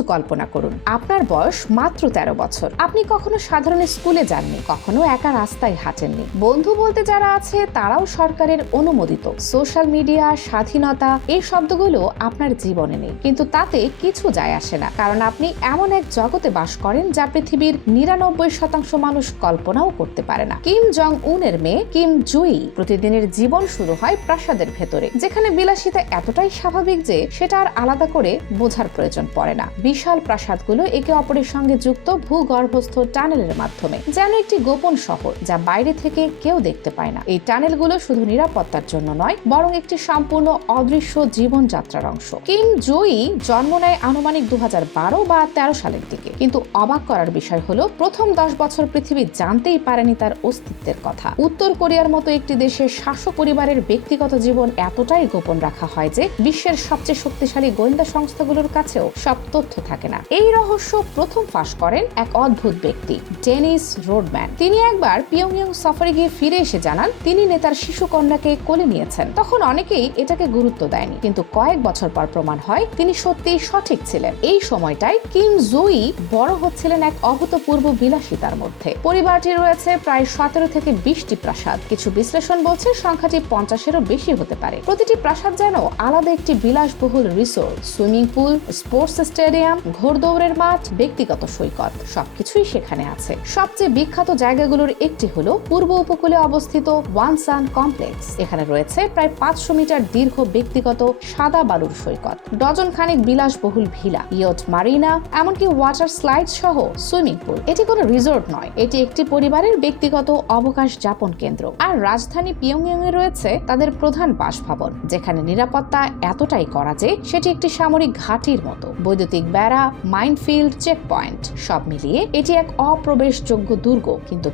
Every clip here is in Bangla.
একটু কল্পনা করুন, আপনার বয়স মাত্র 13 বছর। আপনি কখনো সাধারণ স্কুলে যাননি, কখনো একা রাস্তায় হাঁটেননি। বন্ধু বলতে যারা আছে তারাও সরকারের অনুমোদিত। সোশ্যাল মিডিয়া, স্বাধীনতা, এই শব্দগুলো আপনার জীবনে নেই, কিন্তু তাতে কিছু যায় আসে না, কারণ আপনি এমন এক জগতে বাস করেন যা পৃথিবীর 99% মানুষ কল্পনাও করতে পারে না। কিম জং উনের মেয়ে কিম জুই প্রতিদিনের জীবন শুরু হয় প্রাসাদের ভেতরে, যেখানে বিলাসিতা এতটাই স্বাভাবিক যে সেটা আর আলাদা করে বোঝার প্রয়োজন পড়ে না। বিশাল প্রাসাদগুলো একে অপরের সঙ্গে যুক্ত ভূগর্ভস্থ টানেলের মাধ্যমে, যেন একটি গোপন শহর যা বাইরে থেকে কেউ দেখতে পায় না। এই টানেলগুলো শুধু নিরাপত্তার জন্য নয়, বরং একটি সম্পূর্ণ অদৃশ্য জীবনযাত্রার অংশ। কিম জুই জন্ম নেয় আনুমানিক 2012 বা 13 সালের দিকে, কিন্তু অবাক করার বিষয় হলো প্রথম 10 বছর পৃথিবী জানতেই পারেনি তার অস্তিত্বের কথা। উত্তর কোরিয়ার মতো একটি দেশের শাসক পরিবারের ব্যক্তিগত জীবন এতটাই গোপন রাখা হয় যে বিশ্বের সবচেয়ে শক্তিশালী গোয়েন্দা সংস্থাগুলোর কাছেও সব তথ্য থাকে না। এই রহস্য প্রথম ফাঁস করেন এক অদ্ভুত ব্যক্তি, ডেনিস রোডম্যান। তিনি একবার পিয়ংইয়ং সফরে গিয়ে ফিরে এসে জানান তিনি নেতার শিশু কন্যাকে কোলে নিয়েছেন। তখন অনেকেই এটাকে গুরুত্ব দেয়নি, কিন্তু কয়েক বছর পর প্রমাণ হয় তিনি সত্যিই সঠিক ছিলেন। এই সময়টায় কিম জুই বড় হচ্ছিলেন এক অভূতপূর্ব বিলাসিতার মধ্যে। পরিবারটি রয়েছে প্রায় 17 থেকে 20টি প্রাসাদ। কিছু বিশ্লেষণ বলছে সংখ্যাটি 50-এরও বেশি হতে পারে। প্রতিটি প্রাসাদ যেন আলাদা একটি বিলাসবহুল রিসোর্ট, সুইমিং পুল, স্পোর্টস স্টেডিয়াম, ঘোড়দৌড়ের মাঠ, ব্যক্তিগত সৈকত, সবকিছুই সেখানে আছে। সবচেয়ে বিখ্যাত জায়গাগুলোর একটি হলো পূর্ব উপকূলে অবস্থিত ওয়ানসান কমপ্লেক্স। এখানে রয়েছে প্রায় 500 মিটার দীর্ঘ ব্যক্তিগত সাদা বালুর সৈকত, ডজন খানেক বিলাসবহুল ভিলা, ইয়ট মারিনা, এমনকি ওয়াটার স্লাইড সহ সুইমিং পুল। এটি কোনো রিসোর্ট নয়, এটি একটি পরিবারের ব্যক্তিগত অবকাশ যাপন কেন্দ্র। আর রাজধানী পিয়ংইয়ং এ রয়েছে তাদের প্রধান বাসভবন, যেখানে নিরাপত্তা এতটাই করা যে সেটি একটি সামরিক ঘাঁটির মতো। বৈদ্যুতিক বেড়া, মাইনফিল্ড, চেক পয়েন্ট, সব মিলিয়ে এটি এক অপ্রবেশযোগ্য দুর্গ। কিন্তু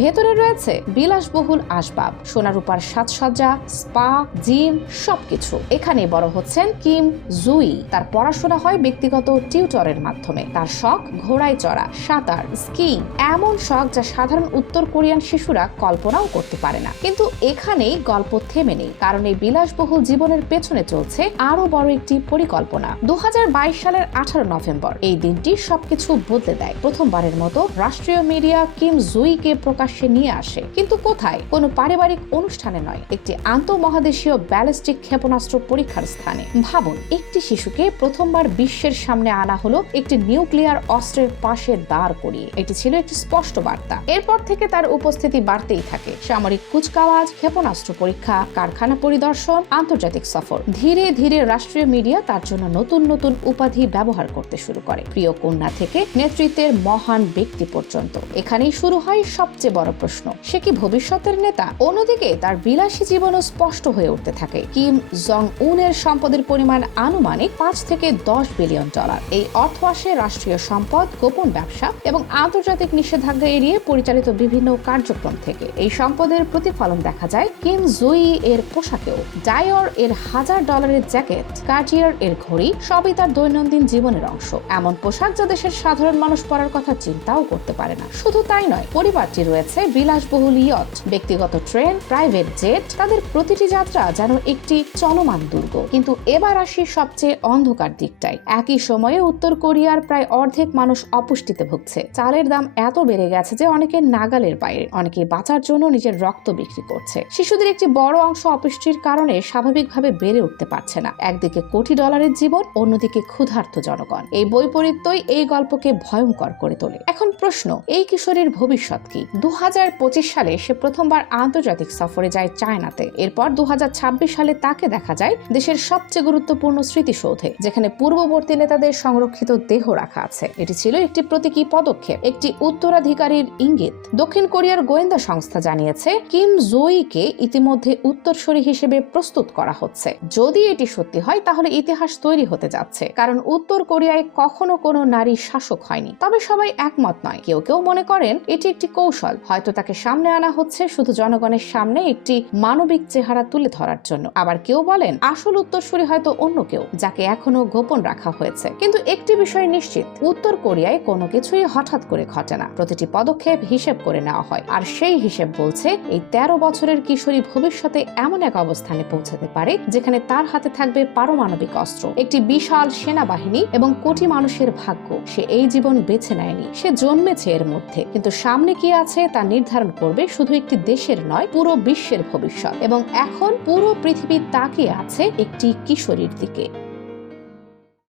ভেতরে রয়েছে বিলাসবহুল আসবাব, সোনারূপার সাজসজ্জা, স্পা, জিম, সবকিছু। এখানে বড় হচ্ছেন কিম জুই। তার পড়াশোনা হয় ব্যক্তিগত টিউটরের মাধ্যমে। তার শখ ঘোড়ায় চড়া, সাঁতার, স্কিং, এমন শখ যা সাধারণ উত্তর কোরিয়ান শিশুরা কল্পনাও করতে পারে না। কিন্তু এখানেই গল্প থেমে নেই, কারণ এই বিলাসবহুল জীবনের পেছনে চলছে আরো বড় একটি পরিকল্পনা। 2022 সালের 18 নভেম্বর এই দিনটি সবকিছু বদলে দেয়। প্রথমবারের মতো রাষ্ট্রীয় মিডিয়া কিম জুইকে প্রকাশ্যে নিয়ে আসে, কিন্তু কোথায়? কোনো পারিবারিক অনুষ্ঠানে নয়, একটি আন্তঃমহাদেশীয় ব্যালিস্টিক ক্ষেপণাস্ত্র পরীক্ষার স্থানে। ভাবুন, একটি শিশুকে প্রথমবার বিশ্বের সামনে আনা হলো একটি নিউক্লিয়ার অস্ত্রের পাশে দাঁড় করিয়ে। এটি ছিল একটি স্পষ্ট বার্তা। এরপর থেকে তার উপস্থিতি বাড়তেই থাকে। সামরিক কুচকাওয়াজ, ক্ষেপণাস্ত্র পরীক্ষা, কারখানা পরিদর্শন, আন্তর্জাতিক সফর। ধীরে ধীরে রাষ্ট্রীয় মিডিয়া তার জন্য নতুন নতুন উপাধি ব্যবহার করতে শুরু করে, প্রিয় কন্যা থেকে নেতৃত্বের মহান ব্যক্তি পর্যন্ত। এখানেই শুরু হয় সবচেয়ে বড় প্রশ্ন, সে কি ভবিষ্যতের নেতা? অন্যদিকে তার বিলাসী জীবনও স্পষ্ট হয়ে উঠতে থাকে। কিম জং উনের সম্পদের পরিমাণ আনুমানিক 5 থেকে 10 বিলিয়ন ডলার। এই অর্থ আসে রাষ্ট্রীয় সম্পদ, গোপন ব্যবসা এবং আন্তর্জাতিক নিষেধাজ্ঞা এড়িয়ে পরিচালিত বিভিন্ন কার্যক্রম থেকে। এই সম্পদের প্রতিফলন দেখা যায় কিম জুই এর পোশাকেও। ডায়র এর $1000 জ্যাকেট, কার্টিয়ার এর ঘড়ি, সবই তার দৈনন্দিন জীবনের অংশ। এমন পোশাক যা দেশের সাধারণ মানুষ পরার কথা চিন্তাও করতে পারে না। শুধু তাই নয়, পরিবারটি রয়েছে বিলাসবহুল ইয়ট, ব্যক্তিগত ট্রেন, প্রাইভেট জেট। তাদের প্রতিটি যাত্রা যেন একটি চলমান দুর্গ। কিন্তু এবার আসি সবচেয়ে অন্ধকার দিকটাই। একই সময়ে উত্তর কোরিয়ার প্রায় অর্ধেক মানুষ অপুষ্টিতে ভুগছে। চালের দাম এত বেড়ে গেছে যে অনেকে নাগালের বাইরে, অনেকে বাঁচার জন্য নিজের রক্ত বিক্রি করছে। শিশুদের একটি বড় অংশ অপুষ্টির কারণে স্বাভাবিকভাবে বেড়ে উঠতে পারছে না। একদিকে কোটি ডলারের জীবন, অন্যদিকে ক্ষুধার্ত জনগণ। এই বৈপরীত্যই এই গল্পকে ভয়ঙ্কর করে তোলে। এখন প্রশ্ন, এই কিশোরীর ভবিষ্যৎ কি? 2025 সালে সে প্রথমবার আন্তর্জাতিক সফরে যায় চায়নাতে। এরপর 2026 সালে তাকে দেখা যায় দেশের সবচেয়ে গুরুত্বপূর্ণ স্মৃতিসৌধে, যেখানে পূর্ববর্তী নেতাদের সংরক্ষিত দেহ রাখা আছে। এটি ছিল একটি প্রতীকী পদক্ষেপ, একটি উত্তরাধিকারীর ইঙ্গিত। দক্ষিণ কোরিয়ার গোয়েন্দা সংস্থা জানিয়েছে কিম জুইকে ইতিমধ্যে উত্তরসূরি হিসেবে প্রস্তুত করা হচ্ছে। যদি এটি সত্যি হয় তাহলে ইতিহাস তৈরি হতে যাচ্ছে, কারণ উত্তর কোরিয়ায় কখনো কোনো নারী শাসক হয়নি। তবে সবাই একমত নয়। কেউ কেউ মনে করেন এটি একটি কৌশল, হয়তো তাকে সামনে আনা হচ্ছে শুধু জনগণের সামনে একটি মানবিক চেহারা তুলে ধরার জন্য। আবার কেউ বলেন আসল উত্তরসূরি হয়তো অন্য কেউ, যাকে এখনো গোপন রাখা হয়েছে। কিন্তু একটি বিষয় নিশ্চিত, উত্তর উত্তর কোরিয়ায় কোনো কিছুই হঠাৎ করে ঘটে না, প্রতিটি পদক্ষেপ হিসেব করে নেওয়া হয়। আর সেই হিসেব বলছে এই 13 বছরের কিশোরী ভবিষ্যতে এমন এক অবস্থানে পৌঁছাতে পারে যেখানে তার হাতে থাকবে পারমাণবিক অস্ত্র, একটি বিশাল সেনাবাহিনী এবং কোটি মানুষের ভাগ্য। সে এই জীবন বেছে নেয়নি, সে জন্মেছে এর মধ্যে। কিন্তু সামনে কি আছে তা নির্ধারণ করবে শুধু একটি দেশের নয়, পুরো বিশ্বের ভবিষ্যৎ। এবং এখন পুরো পৃথিবী তাকিয়ে আছে একটি কিশোরীর দিকে।